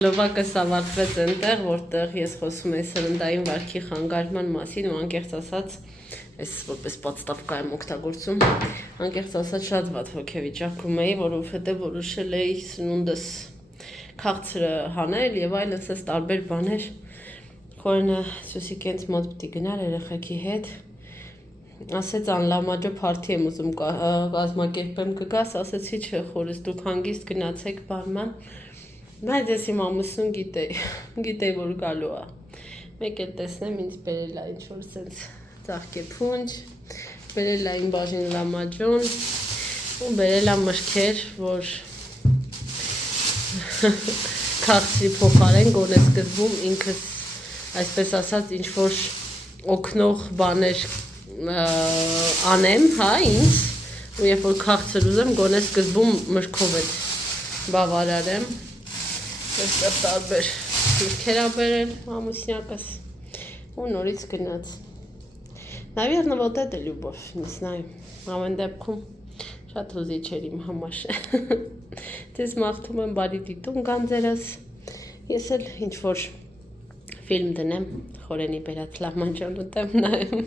Լովակս ավարտվեց այնտեղ, որտեղ ես խոսում եմ սննդային վարքի խանգարման մասին ու անկեղծ ասած, ես որպես պատստավկա եմ օգտագործում, անկեղծ ասած շատ վատ հոգեվիճակում էի, որովհետև որոշել էի սնունդս քաղցրը հանել եւ այլն, ասես տարբեր բաներ, Խորենը Սուսիկ ինձ մոտ պիտի գնար երեխեքի հետ, ասեց անլամաջո փարթի եմ ուզում կազմակերպեմ կգաս, ասեցի չէ խորս դուք հանգիստ գնացեք բարման. Բայց ես իմ ամուսնուն գիտեի, որ գալու է, մեկ էլ տեսնեմ ինձ բերել է ինչ-որ սենց ծաղկե փունջ, բերել է իմ բաժին լամաջոն ու բերել է մրգեր, որ քաղցրի փոխարեն գոնե սկզբում ինքս, այսպես ասած, ինչ-որ օգնող բաներ անեմ, հա, ինձ, ու երբ որ քաղցր ուզեմ, գոնե սկզբում մրգով էլ բավարարեմ, Այստեղ տարբեր մրգեր ա բերել ամուսնյակս ու նորից գնաց. Naверное, вот это любовь, не знаю. Ամեն դեպքում շատ հուզիչ էր իմ համար. Ձեզ մաղթում եմ բարի դիտում գանձերս. Ես էլ ինչ-որ ֆիլմ դնեմ, Խորենի բերած լամանջան ուտեմ նայեմ.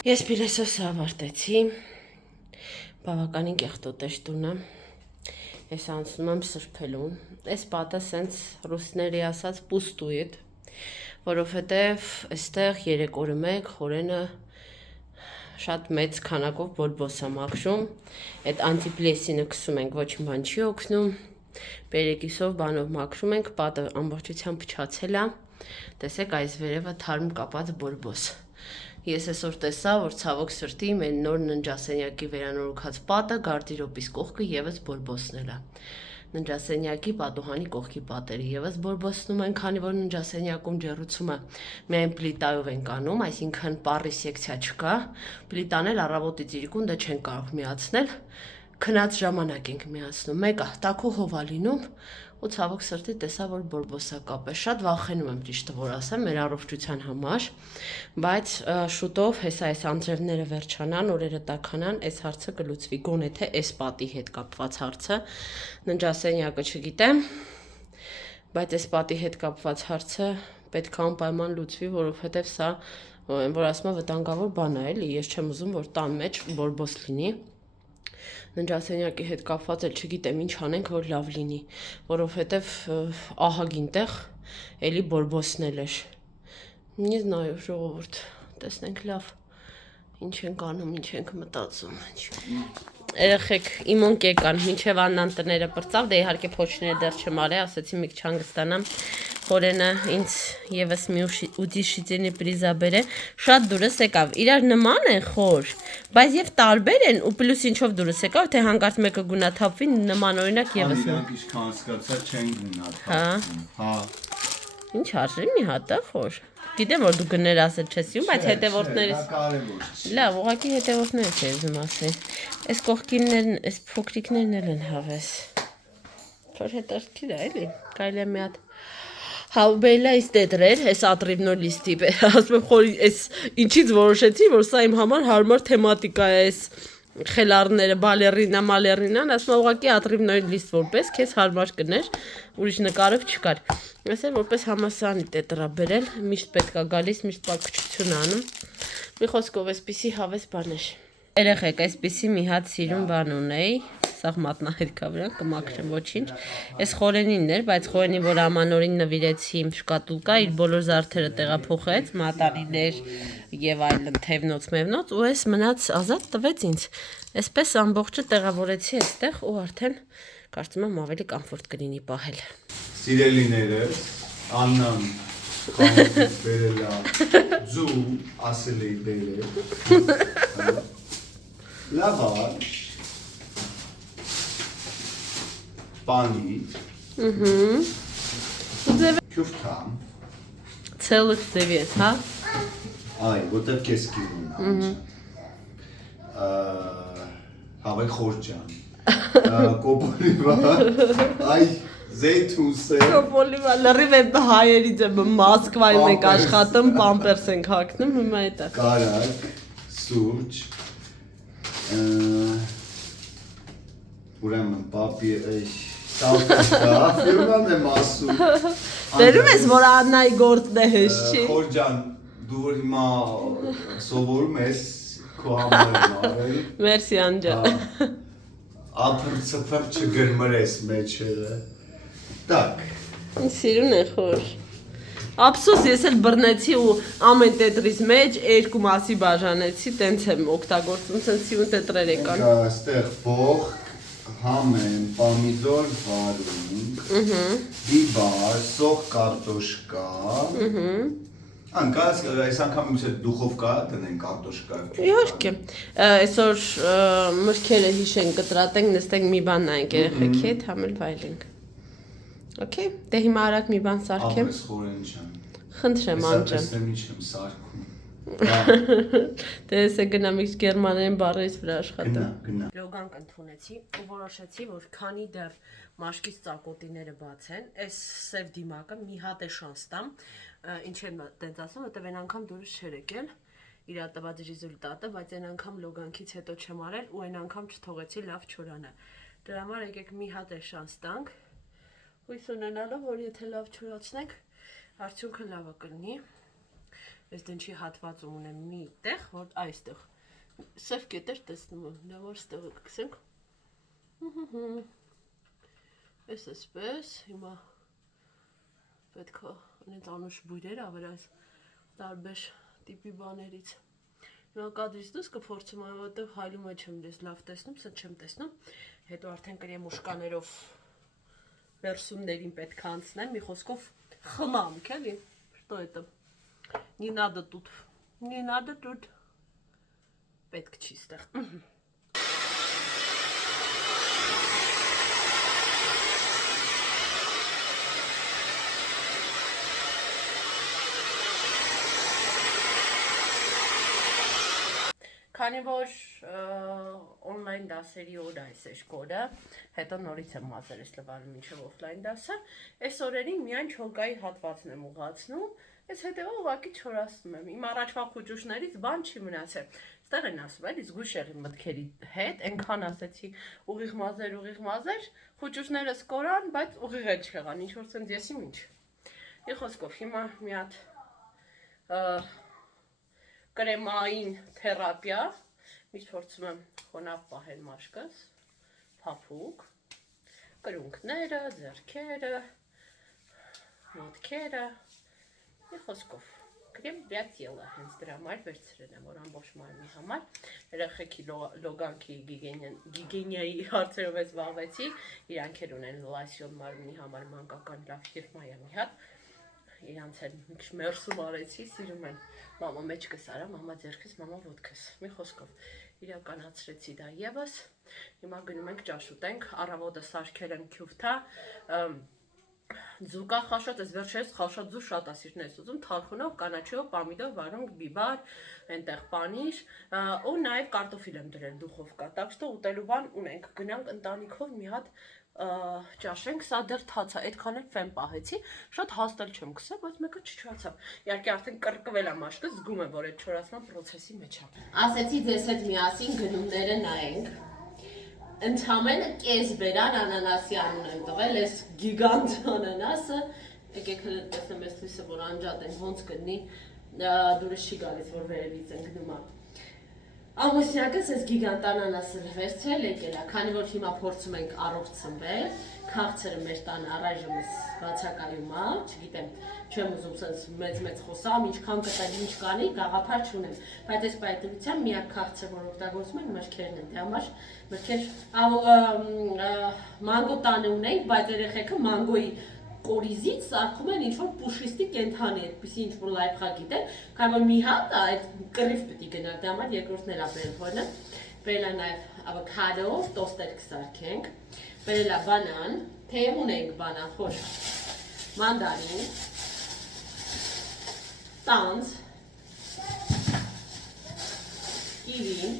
Ես պիլեսոսը ավարտեցի, բավականին կեղտոտ էր տունը, ես անցնում եմ սրբելուն, այս պատը սենց ռուսների ասած պուստույդ, որովհետև այստեղ 3 օրը մեկ խորենը շատ մեծ քանակով բորբոս է մաքրում, այդ անտիպլեսինը քսում ենք, ոչ մի բան չի օգնում, բերեկիսով բանով մաքրում ենք, պատը ամբողջությամբ փչացել է, տեսեք այս վերևը թարմ կապած բորբոս։ Ես այսօր տեսա, որ ցավոք սրտի մեր նոր ննջասենյակի վերանորոգած պատը գարդիրոպիս կողքը եւս բորբոսնել է։ Ննջասենյակի պատուհանի կողքի պատերը եւս բորբոսնում են, քանի որ ննջասենյակում ջեռուցումը միայն պլիտայով են անում, այսինքն պարի սեկցիա չկա, պլիտան էլ առավոտից իրիկուն դա չեն կարող միացնել, քնած ժամանակ ենք միացնում, մեկը տաքու հով է լինում ու ցավոք սրտի տեսա, որ բորբոսակապ է, շատ վախենում եմ ճիշտը որ ասեմ, մեր առողջության համար, բայց շուտով հեսա այս անձրևները վերջանան, օրերը տաքանան, այս հարցը կլուծվի, գոնե թե այս պատի հետ կապված հարցը, ննջասենյակը չգիտեմ, բայց այս պատի հետ կապված հարցը պետք է անպայման լուծվի, որովհետև սա, որ ասում եմ վտանգավոր բան է, էլի, ես չեմ ուզում, որ տան մեջ բորբոս լինի։ Ննջասենյակի հետ կապված էլ չգիտեմ ինչ անենք, որ լավ լինի, որովհետև ահագին տեղ էլի բորբոսնել էր։ Не знаю, ժողովուրդ, տեսնենք լավ, ինչ ենք անում, ինչ ենք մտածում։ Երեխեք իմ օնք եկան, մինչև Աննան տները պրծավ, դե իհարկե փոչները դեռ չեմ արել, ասացի մի քիչ հանգստանամ, խորենը ինձ եւս մի ուտիշիցինի պրիզա բերե, շատ դուրս եկավ, իրար նման են խոր, բայց եւ տարբեր են ու պլյուս ինչով դուրս եկավ, թե հանկարծ մեկը գունաթափվի, նման օրինակ եւս։ Իրանք ինչքան հասկացա չեն գունաթափվում։ Հա։ Ինչ արժի մի հատ է խոր։ Գիտեմ որ դու գներ ասել չես իմ, բայց հետևորդներից լավ, ուղղակի հետևորդներից ես ուզում ասել։ Այս կողքիններն, այս փոքրիկներն էլ են հավես։ Որ հետաքրքիր է, էլի։ Կարելի է մի հատ հավբելա իստե դրել, այս ատրիվնոր լիստի, ասում եմ խորի, այս ինչից որոշեցի, որ սա իմ համար հարմար թեմատիկա է, այս խելառները, բալերինան, ասում եմ ուղղակի ատրիվնոր լիստ որպես քեզ հարմար կներ, ուրիշ նկարով չկար։ Այսօր որպես համասարանի տետրա բերել, միշտ պետք է գալիս, միշտ պակչություն անում։ Մի խոսքով այսպիսի հավես բաներ։ Երեխեք, այսպիսի մի հատ սիրուն բան ունեի, սաղ մատնահետքա վրա, կմաքրեմ ոչինչ, այս խորենինն էր, բայց խորենի, որ ամանորին նվիրեցի իմ շկատուլկա, իր բոլոր զարդերը տեղափոխեց, մատանիներ և այլն թևնոց մևնոց, ու այս մնաց ազատ տվեց ինձ, այսպես ամբողջը տեղավորեցի այստեղ ու արդեն կարծում եմ ավելի կամֆորտ կլինի պահել։ Սիրելիներս, Աննան խանութից բերել է ձու, ասել էի բերել, լավաշ, պանիր, քյուֆթամ, Ցելых ձևի ես, հա? այ, որտեղ կես կինում հավայ խորջան, կոպոլիվա, այ, զեյթուս է, Կոպոլիվա, լրիվ է հայերից է Մոսկվայում ենք աշխատում, պամպերս ենք հագնում, հիմա էտ է։ կարակ, սուրճ, ուրեմն պապի սալտիկա, ֆիրման եմ ասում։ Դերում ես, որ Աննայի գործն է հեշտ չի։ Խորջան, դու որ հիմա սովորում ես, քո համար եմ արել։ Մերսի անջան։ Ափր ծփր չգրմրես մեջերը։ Так։ Սիրուն է խոր։ Ափսոս ես էլ բռնեցի ու ամեն տետրից մեջ երկու մասի բաժանեցի, տենց եմ օգտագործում, սենց սիրուն տետրեր եկան։ Այստեղ բող, համեն, պամիդոր վարունգ, բիբար, սոխ կարտոշկա, անկած այս անգամ ուսե դուխովկա տնեն կարտոշկա։ Իհարկե, այսօր մրգերը հիշենք, կտրատենք, նստենք մի բան նայենք երեխեքի հետ, համ էլ վայելենք։ Okay, դե հիմա արագ մի բան սարքեմ։ Ապես խորեն չեմ։ Խնդրեմ անջան։ Տեսնեմ ինչ եմ սարքում։ Դե ես գնամ իս գերմաներեն բառերից վրա աշխատեմ։ Գնա։ Լոգանք ընդունեցի ու որոշեցի, որ քանի դեռ մաշկից ծակոտիները բաց են, այս սև դիմակը մի հատ է շանս տամ, ինչ եմ տենց ասում, որտեվ այն անգամ դուրս չէր եկել իր տված ռեզուլտատը, բայց այն անգամ լոգանքից հետո չեմ արել ու այն անգամ չթողեցի լավ չորանը։ Դրա համար եկեք մի հատ է շանս տանք։ Հույս ունենալով, որ եթե լավ չորացնենք, արդյունքը լավը կլինի։ Այս դնչի հատվածում ունեմ մի տեղ, որ այստեղ սև կետեր տեսնում եմ, դա որ ստեղը կգցենք։ Այս էսպես, հիմա պետքա այնց անուշ բույրեր ավրած տարբեր տիպի բաներից։ Հիմա կադրից դուրս կփորձեմ, որովհետև հայլու մեջ եմ դες լավ տեսնում, սա չեմ տեսնում։ Հետո արդեն կրեմուշկաներով վերսումներին պետք է անցնեմ, մի խոսքով խմամք էլի։ Что это? Не надо тут. Не надо тут. Պետք չի ստեղ։ Քանի որ on-line դասերի օր այս է շկոլը, հետո նորից եմ մազերս լվալու մինչև օֆլայն դասը, այս օրերին միայն չորգայի հատվածն եմ ուղացնում, այս հետևը ուղղակի չորացնում եմ, իմ առաջվա խուճուշներից բան չի մնացել, ստեղ են ասում էլի զգույշ եղի մտքերի հետ, ենքան ասեցի ուղիղ մազեր, խուճուշներս կորան, բայց ուղիղ էլ չեղան, ինչ որ ցենց եսիմ ինչ։ Մի խոսքով հիմա մի հատ կրեմային թերապիա, միշտ փորձում եմ խոնավ պահել մաշկս, փափուկ, կրունկները, ձեռքերը, մոտքերը, մի խոսքով կրեմ для тела, հենց դրա համար վերցրել եմ, որ ամբողջ մարմնի համար, երեխեքի լոգանքի գիգիենայի հարցերով ես զբաղվեցի, իրանք էլ ունեն լասյոն մարմնի համար մանկական լավ ֆիրմա մի հատ, իրանց էլ մերսում արեցի, սիրում են, մամա մեջքս արա, մամա ձեռքս, մամա ոտքս, մի խոսքով իրականացրեցի դա եւս, հիմա գնում ենք ճաշ ուտենք, առավոտը սարքել եմ քյուֆթա, ձուկա խաշած, այս վերջերս խաշած ձու շատ ասիրն ես ուզում, թարխունով, կանաչիով, պամիդոր, վարունգ, բիբար, այնտեղ պանիր, ու նաեւ կարտոֆիլ եմ դրել դուխովկա, так что ուտելու բան ունենք, գնանք ընտանիքով մի հատ ճաշենք, սա դեռ թաց է, այդքան էլ ֆեն պահեցի, շատ հաստել չեմ գցել, բայց մեկը չչորացավ, իհարկե արդեն կրկվել է մաշկը, զգում եմ, որ այդ չորացման պրոցեսի մեջ է։ Ասեցի ձեզ հետ միասին գնումները նայենք, ընդամենը կես բերան անանասի անուն եմ տվել, այս գիգանտ անանասը, եկեք տեսնեմ այս լույսը, որ անջատ են, ոնց կնի, դուրս չի գալիս, որ վերևից են գնում է։ Ամուսնյակս այս գիգանտ անանասը վերցրել եկել է, քանի որ հիմա փորձում ենք առողջ սնվել, քաղցրը մեր տան առայժմս բացակայում է, չգիտեմ, չեմ ուզում սենց մեծ խոսամ, ինչքան կտել, ինչ կանի, գաղափար չունեմ, բայց այս պայթրությամբ միակ քաղցր, որ օգտագործում ենք, մրգերն են, դրա համար մրգեր մանգո տանը ունենք, բայց երեխեքը մանգոյի կորիզից սարքում են ինչ-որ պուշիստի կենթանի, այդպիսի ինչ-որ լայփխա գիտեն, քանի որ մի հատ այդ կռիվ պետք է գնալ, դրա համար երկրորդն էլ է բերել, բերել է նաև ավոկադո, տոստեր կսարքենք, բերել է բանան, թեև ունենք բանան, խոր, մանդարին, տանձ, կիվի,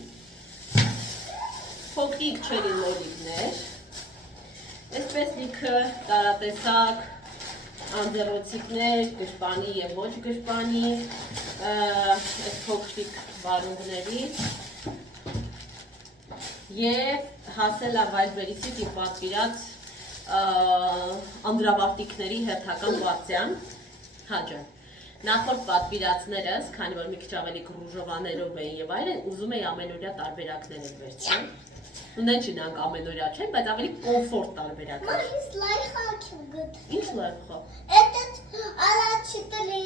փոքրիկ չերի լոլիկներ, այսպես լիքը տարատեսակ, անձեռոցիկներ, գշպանի և ոչ գշպանի, այս փոքրիկ վարունգներից և հասել է վայրբերիցից իմ պատվիրած անդրավարտիքների հերթական պարծյան հաջան։ Նախորդ պատվիրածներս, քանի որ մի քիչ ավելի կռուժովաներով էին եւ այլն, ուզում էի ամենօրյա տարբերակներ են վերցնել։ Ունեն չնանք ամենօրյա չեն, բայց ավելի կոմֆորտ տարբերակներ։ Մամիս լայխակ եմ գտել։ Ինչ լայխակ։ Այդ առաջի տելի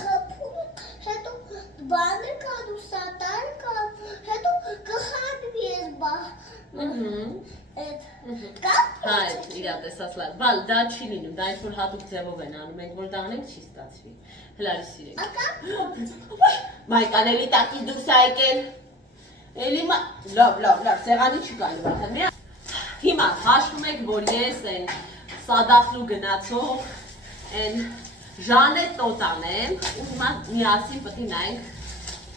խփում, հետո բանը կան ու սատար կան, հետո կխանվի ես բա։ Հա, իրա տեսած լավ, բալ դա չի լինում, դա ինչ-որ հատուկ ձևով են անում, մենք որ դա անենք չի ստացվի, հլարի սիրենք։ Մայկան էլի տակից դուրս է եկել, էլի լավ, սեղանի չի կայնում արդեն, հիմա հաշվում եք, որ ես են սադախլու գնացող, են ժանե տոտան եմ, ու հիմա միասին պտի նայենք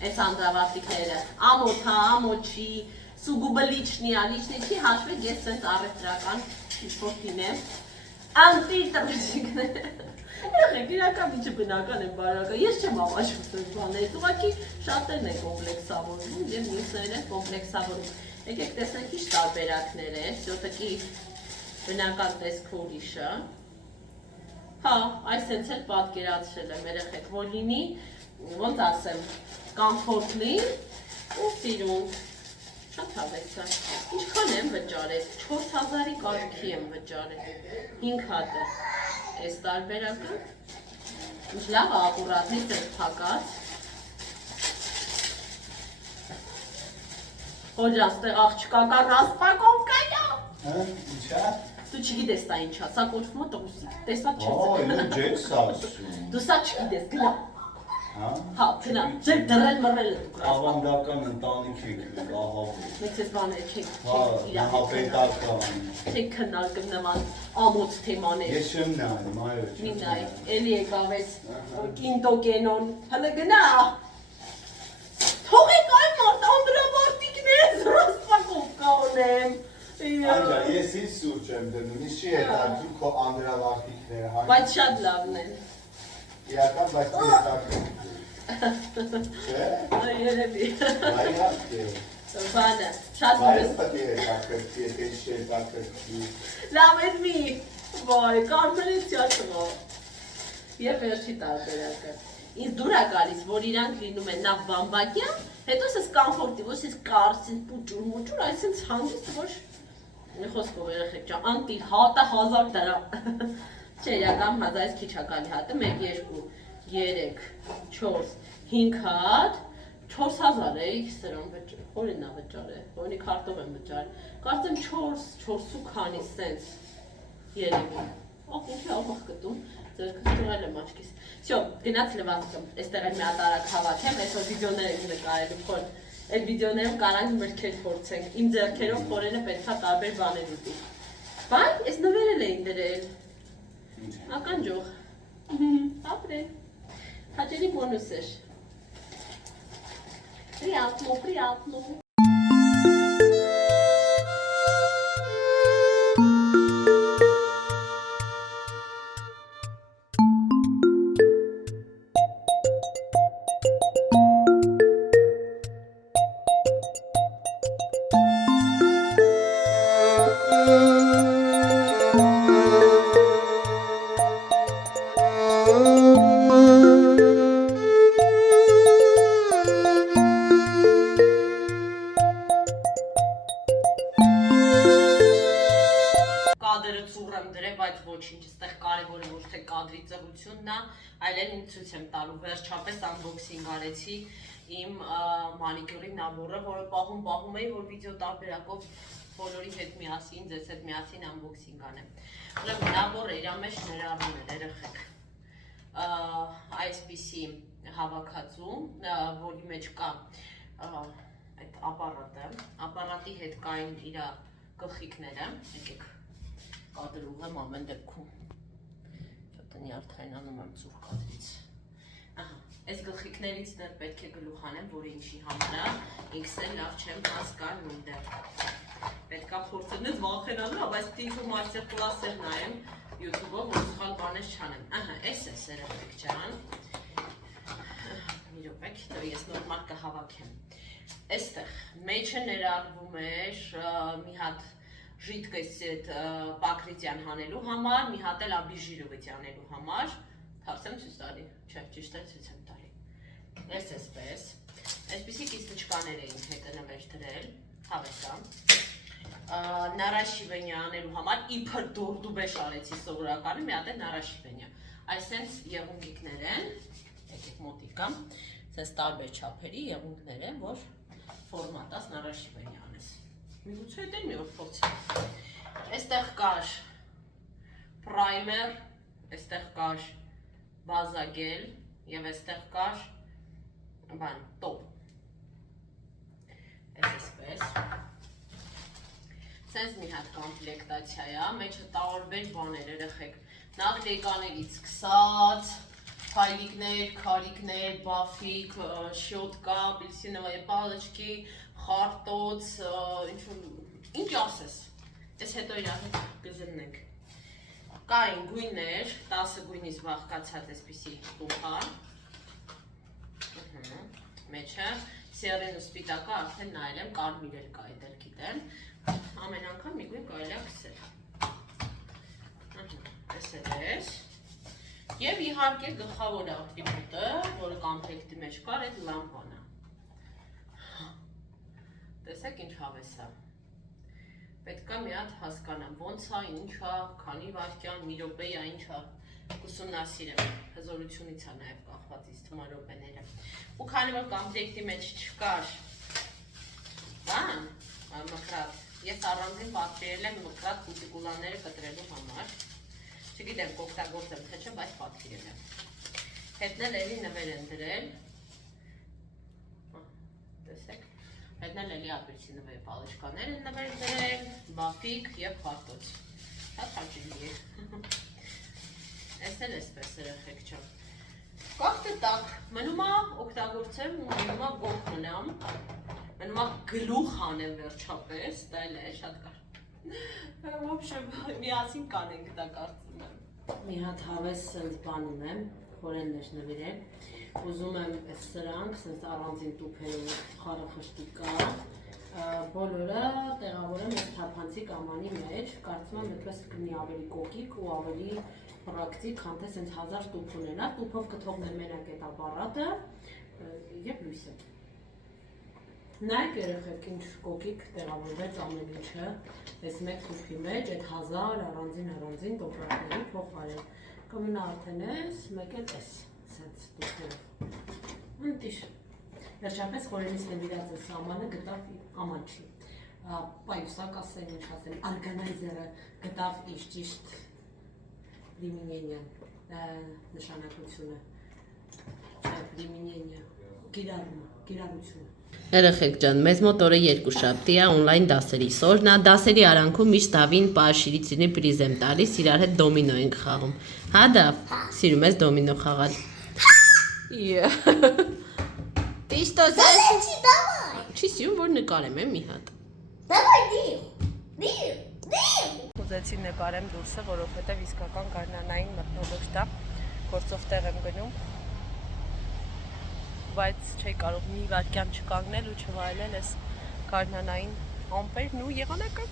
այս անդրավարտիքները, ամոթ հա, ամոթ չի, Սուգուբը լիչնի, չի հաշվեք, ես սենց առևտրական շիշպորտին եմ, անտիր տվեցիկներ, եղեք, իրական միջը բնական եմ բարակը, ես չեմ ամաշում սենց բաներից, ուղղակի շատերն են կոմպլեքսավորում և մյուսներն են կոմպլեքսավորում, եկեք տեսնենք ինչ տարբերակներ են, սյոտակի բնական տեսքը ուրիշը, հա, այս սենց էլ պատկերացրել եմ երեխեք, որ լինի ոնց ասեմ, կամֆորտնի ու սիրուն։ Շատ հավես է։ Ինչքան եմ վճարել, 4000-ի կարգի եմ վճարել, 5 հատը, այս տարբերակը, ինչ լավ ակուրատնի ծրտ փակած, Հոջան, ստեղ աղջկա կա ռասպակով կայա։ Ինչա։ Դու չգիտես դա ինչա, սա կոչվում է տղուսիկ, տեսա չես։ Օ, ջեքս ասում։ Դու սա չգիտես, գնա։ Հա։ Հա, գնա, ձեր դրել մռել է դուք ռասպակով։ Ավանդական ընտանիք եք, ահա։ Մեծ ես բաներ չեք Հա, նահապետական։ Չեք քննարկում նման ամոց թեմաներ։ Ես չեմ նայում, այո։ Մի նայ, էլի եկավ այս կինտո կենոն, հլը գնա։ Թողեք այն մարդ, անդրաբարտիկներ, ռասպակով կանեմ։ Անջա, ես ինձ սուրճ եմ դնում, ինձ չի հետաքրքրում քո անդրավարտիկները, հա։ Բայց շատ լավն են։ Իրական, բայց հետաքրքիր։ Չէ։ Երևի։ Այո, Բանը, շատ բայց մեծ։ պետք է հետաքրքիր, եթե չի հետաքրքիր։ Լավ էր մի։ Վայ, կարմրեց ճաճղա։ Եվ վերջի տարբերակը։ Ինձ դուր է գալիս, որ իրանք լինում են նախ բամբակյա, հետո սես կամֆորտի, որ սես կարս, պուճուր, այսինց հանդիստ, որ մի խոսքով երեխեք ճա, անտի հատը 1000 դրամ։ Չէ, իրական հազարից քիչ է գալի հատը, 1, 2, 3, 4, 5 հատ, 4000 է, սրան վճար, հորին է վճար է, հորինի քարտով եմ վճար, կարծեմ 4 ու քանի սենց երևի, ախ ինչի աղախ կտում, ձերքս տուղել եմ աչքիս, Всё, գնաց լվացքում, այստեղ էլ մի ատարակ հավաքեմ, այսօր վիդեոներ ենք նկարելու խոր, այդ վիդեոներում կարանք մրգեր փորձենք, իմ ձեռքերով խորենը պետքա տարբեր բաներ ուտի, բայ, այս նվերել էին դրել, ականջող, ապրեն, հաճելի բոնուս էր, Приятно։ Կադրը ծուռ եմ դրել, բայց ոչինչ, այստեղ կարևորը ոչ թե կադրի ծղությունն է, այլ էլ ինձ ցույց եմ տալու, վերջապես unboxing արեցի իմ մանիկյուրի նաբորը, որը պահում էի, որ վիդեո տարբերակով բոլորի հետ միասին, ձեզ հետ միասին unboxing անեմ։ Ուրեմն նաբորը իր մեջ ներառում է երեխեք այսպիսի հավաքածու, որի մեջ կա այդ ապարատի հետ կային իր գլխիկները, եկեք կադրում եմ ամեն դեպքում, շատ տնի արդայնանում եմ ծուր կադրից, այս գլխիկներից դեռ պետք է գլուխ անեմ, որ ինչի համար է, ինքս էլ լավ չեմ հասկանում դեռ, պետք է փորձել վախենալու, բայց ինչ-որ մաստեր-կլասեր նայեմ YouTube-ով, որ սխալ բաներ չանեմ, այս է սերեղեք ջան, մի րոպե, հետո ես նորմալ կհավաքեմ, այստեղ մեջը ներառվում էր մի հատ ժիտկոсть պակրիտյան հանելու համար, մի հատ էլ աբիժիրովիթ անելու համար, թարսեմ ցույց տալի, չէ, ճիշտ է ցույց եմ տալի, այսպես, այսպիսի կիստիչկաներ էին հետը նվեր դրել, հավեսա, նարաշիվենյա անելու համար, իբր դորդուբեշ արեցի սովորականը, մի հատ է նարաշիվենյա, այսենց եղունգիկներ են, եկեք մոտիկա, սենց տարբեր չափերի եղունգներ են, որ ֆորմատաս նարաշիվենյա անես, միգուցե հետ էլ մի որ փորձի, այստեղ կար պրայմեր, այստեղ կար բազագել և այստեղ կար բան, տոպ, այսպես, սենց մի հատ կոմպլեկտացիա է, մեջը տարբեր բաներ երեխեք, նախ լեկաներից սկսած, փայլիկներ, քարիկներ, բաֆիկ, շյոտկա, ապելսինովые պալочки, խարտոց, ինչ ասես, ես հետո իրար հետ կզննենք, կային գույներ, 10 գույնից բաղկացած այսպիսի տուխա, մեջը, սերեն ու սպիտակը արդեն նայել եմ, կարմիր էլ կա էդ էլ գիտեն, ամեն անգամ մի գույն կարելի է քսել, տեսել ես, Եվ իհարկե գլխավոր ատրիբուտը, որը կոմպլեկտի մեջ կար, այդ լամպան է։ Տեսեք ինչ հավես է։ Պետք է մի հատ հասկանամ, ոնց է, ինչ է, քանի վայրկյան, մի րոպե է, ինչ է, ուսումնասիրեմ, հզորությունից է նաև կախված իս թվում րոպեները։ Ու քանի որ կոմպլեկտի մեջ չկար, բան, մկրատ, ես առանձին պատկերել եմ մկրատ կուտիկուլաները կտրելու համար, չգիտեմ կօգտագործեմ թե չէ, բայց պատկերել եմ։ Հետնել էլի նվեր են դրել, տեսեք, հետնել էլի ապելսինովые պալիչկաներ են նվեր դրել, բաֆիկ և խարտոց, շատ հաճելի է, ես էլ էսպես երեխեք չեմ, կախտը տակ, մնում է օգտագործեմ ու մնում է գոք մնամ, մնում է գլուխ անեմ վերջապես, դա էլ է շատ կար, ոբշեմ միասին կանենք դա կարծում եմ։ Մի հատ հավես սենց բանում եմ, խորեններ նվիրել, ուզում եմ սրանք, սենց առանձին տուփերով խառը խշտի կա, բոլորը տեղավորեմ այս թափանցիկ ամանի մեջ, կարծում եմ այդպես կլինի ավելի կոկիկ ու ավելի պրակտիկ, քան թե սենց 1000 տուփ ունենա, տուփով կթողնեմ մենակ այդ ապարատը և լույսը։ Նայեք երեխեք ինչ կոկիկ տեղավորվեց ամեն ինչը, այս մեկ տուփի մեջ, այդ 1000 առանձին տոպրակների փոխարեն, կմնա արդեն ես, մեկ էլ ես, սենց տուփերով։ Ընտիշ, վերջապես խորենից նվիրած այս ամանը գտավ աման չի, պայուսակ ասեն, ինչ ասեն, արգանայզերը գտավ իր ճիշտ պրիմինենյան նշանակությունը, պրիմինենյա, կիրառությունը։ Երեխեք ջան, մեզ մոտ օրը 2 շաբթի է օնլայն դասերի սորն է, դասերի արանքում միշտ Դավին պաշիրիցինի պրիզ եմ տալիս, իրար հետ դոմինո ենք խաղում։ Հա Դավ, սիրում ես դոմինո խաղալ։ Տիստոս ես։ Չի սիրում, որ նկարեմ մի հատ։ Ուզեցի նկարեմ դուրսը, որովհետև իսկական գարնանային մթնոլորտ է, գործով տեղ եմ գնում, բայց չի կարող մի վայրկյան չկանգնել ու չվայելել այս գարնանային ամպերն ու եղանակը